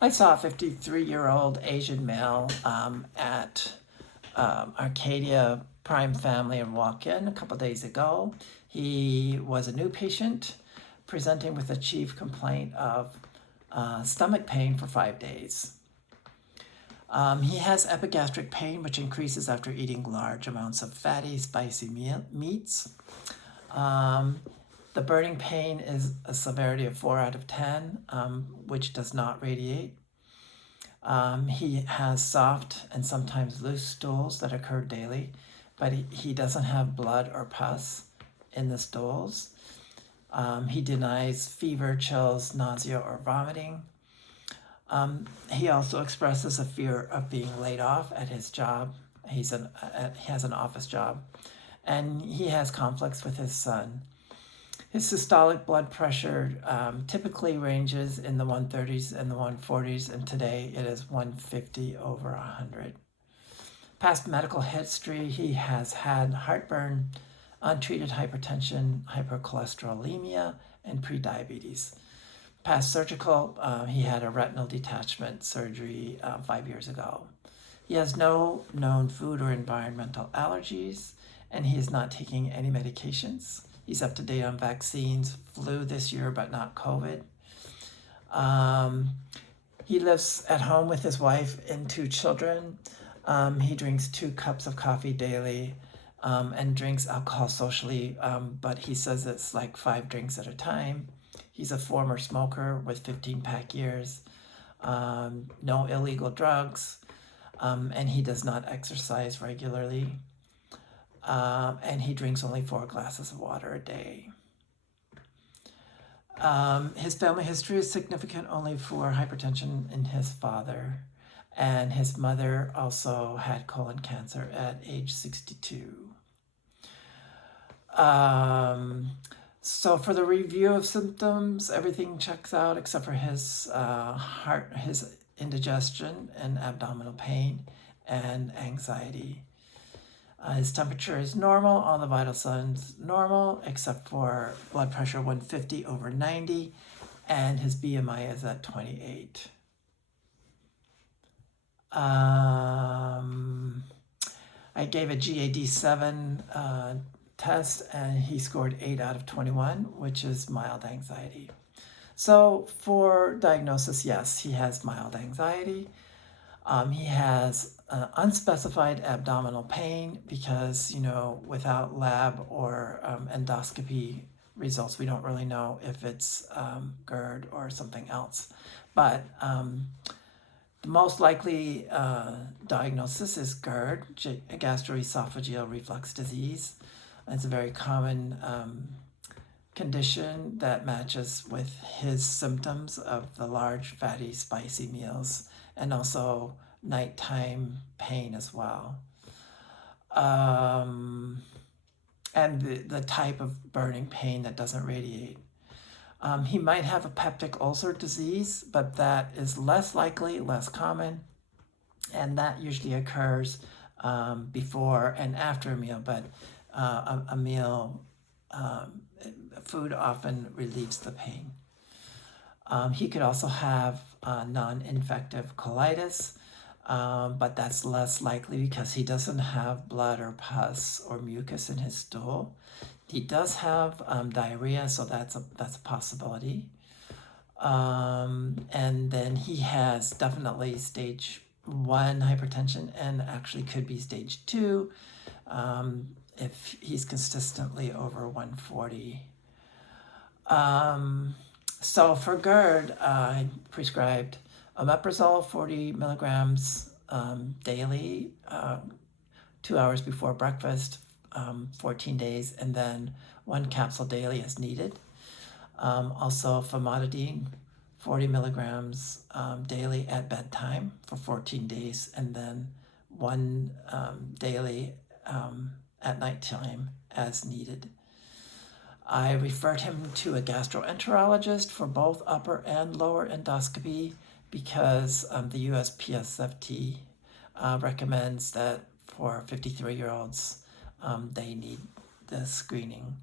I saw a 53-year-old Asian male at Arcadia Prime Family and Walk-In a couple days ago. He was a new patient presenting with a chief complaint of stomach pain for 5 days. He has epigastric pain, which increases after eating large amounts of fatty, spicy meats. The burning pain is a severity of 4 out of 10, which does not radiate. He has soft and sometimes loose stools that occur daily, but he doesn't have blood or pus in the stools. He denies fever, chills, nausea, or vomiting. He also expresses a fear of being laid off at his job. He has an office job, and he has conflicts with his son. His systolic blood pressure typically ranges in the 130s and the 140s, and today it is 150 over 100. Past medical history, he has had heartburn, untreated hypertension, hypercholesterolemia, and prediabetes. Past surgical, he had a retinal detachment surgery 5 years ago. He has no known food or environmental allergies, and he is not taking any medications. He's up to date on vaccines, flu this year, but not COVID. He lives at home with his wife and 2 children. He drinks 2 cups of coffee daily and drinks alcohol socially, but he says it's like 5 drinks at a time. He's a former smoker with 15-pack years, no illegal drugs, and he does not exercise regularly. And he drinks only 4 glasses of water a day. His family history is significant only for hypertension in his father, and his mother also had colon cancer at age 62. So for the review of symptoms, everything checks out except for his his indigestion and abdominal pain and anxiety. His temperature is normal, all the vital signs normal, except for blood pressure 150 over 90, and his BMI is at 28. I gave a GAD-7 test, and he scored 8 out of 21, which is mild anxiety. So for diagnosis, yes, he has mild anxiety. He has unspecified abdominal pain because, without lab or endoscopy results, we don't really know if it's GERD or something else. But the most likely diagnosis is GERD, gastroesophageal reflux disease. It's a very common condition that matches with his symptoms of the large, fatty, spicy meals, and also nighttime pain as well. And the type of burning pain that doesn't radiate. He might have a peptic ulcer disease, but that is less likely, less common, and that usually occurs before and after a meal, but a meal, food often relieves the pain. He could also have non-infective colitis, but that's less likely because he doesn't have blood or pus or mucus in his stool. He does have diarrhea, so that's a possibility. And then he has definitely stage 1 hypertension, and actually could be stage 2 if he's consistently over 140. So for GERD, I prescribed omeprazole 40 milligrams daily, 2 hours before breakfast, 14 days, and then 1 capsule daily as needed. Also famotidine 40 milligrams daily at bedtime for 14 days, and then 1 daily at nighttime as needed. I referred him to a gastroenterologist for both upper and lower endoscopy because the USPSFT recommends that for 53-year-olds, they need the screening.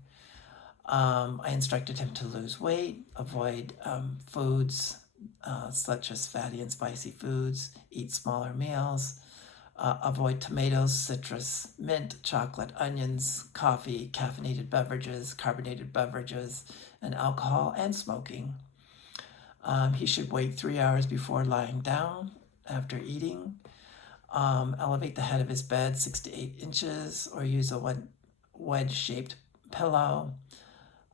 I instructed him to lose weight, avoid foods such as fatty and spicy foods, eat smaller meals, avoid tomatoes, citrus, mint, chocolate, onions, coffee, caffeinated beverages, carbonated beverages, and alcohol, and smoking. He should wait 3 hours before lying down after eating. Elevate the head of his bed 6 to 8 inches, or use a wedge-shaped pillow.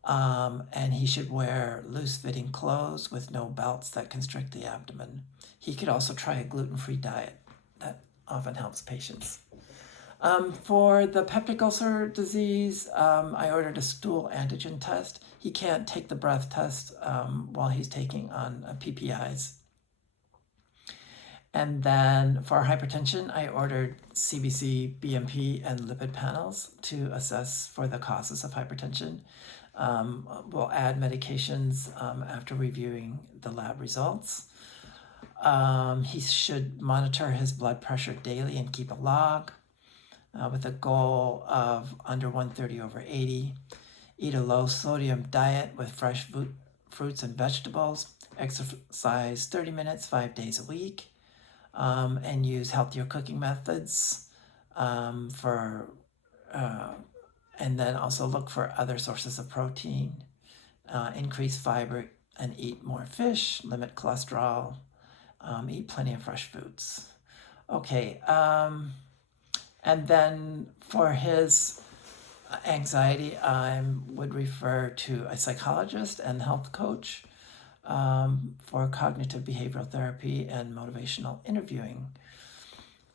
And he should wear loose-fitting clothes with no belts that constrict the abdomen. He could also try a gluten-free diet. That often helps patients. For the peptic ulcer disease, I ordered a stool antigen test. He can't take the breath test while he's taking on PPIs. And then for hypertension, I ordered CBC, BMP, and lipid panels to assess for the causes of hypertension. We'll add medications after reviewing the lab results. He should monitor his blood pressure daily and keep a log with a goal of under 130/80. Eat a low sodium diet with fresh fruits and vegetables. Exercise 30 minutes, 5 days a week. And use healthier cooking methods and then also look for other sources of protein, increase fiber, and eat more fish, limit cholesterol, eat plenty of fresh foods. Okay, and then for his anxiety, I would refer to a psychologist and health coach for cognitive behavioral therapy and motivational interviewing.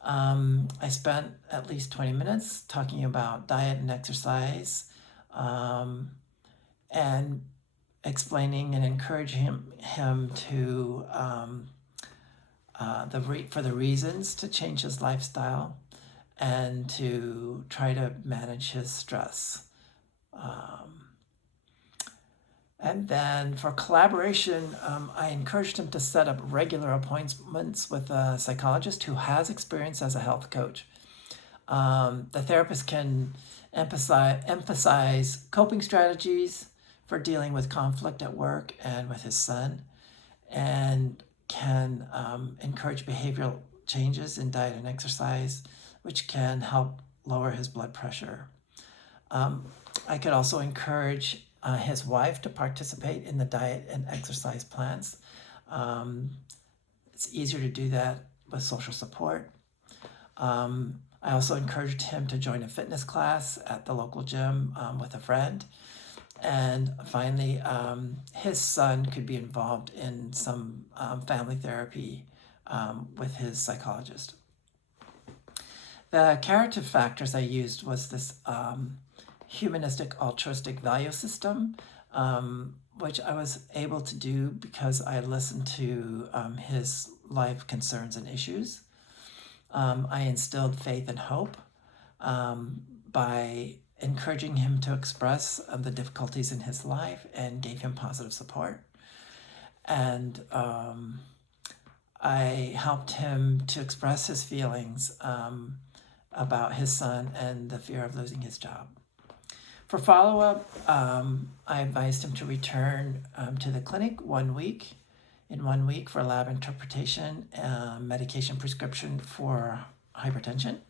I spent at least 20 minutes talking about diet and exercise and explaining and encouraging him to for the reasons to change his lifestyle and to try to manage his stress. And then for collaboration, I encouraged him to set up regular appointments with a psychologist who has experience as a health coach. The therapist can emphasize coping strategies for dealing with conflict at work and with his son, and can encourage behavioral changes in diet and exercise, which can help lower his blood pressure. I could also encourage his wife to participate in the diet and exercise plans. It's easier to do that with social support. I also encouraged him to join a fitness class at the local gym with a friend. And finally, his son could be involved in some family therapy with his psychologist. The character factors I used was this humanistic altruistic value system, which I was able to do because I listened to his life concerns and issues. I instilled faith and hope by encouraging him to express the difficulties in his life and gave him positive support. And I helped him to express his feelings about his son and the fear of losing his job. For follow-up, I advised him to return to the clinic in 1 week for lab interpretation, medication prescription for hypertension,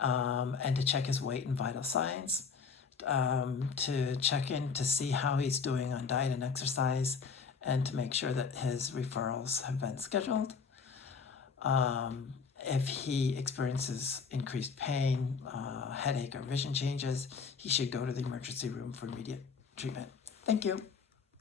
and to check his weight and vital signs, to check in to see how he's doing on diet and exercise, and to make sure that his referrals have been scheduled. If he experiences increased pain, headache, or vision changes, he should go to the emergency room for immediate treatment. Thank you.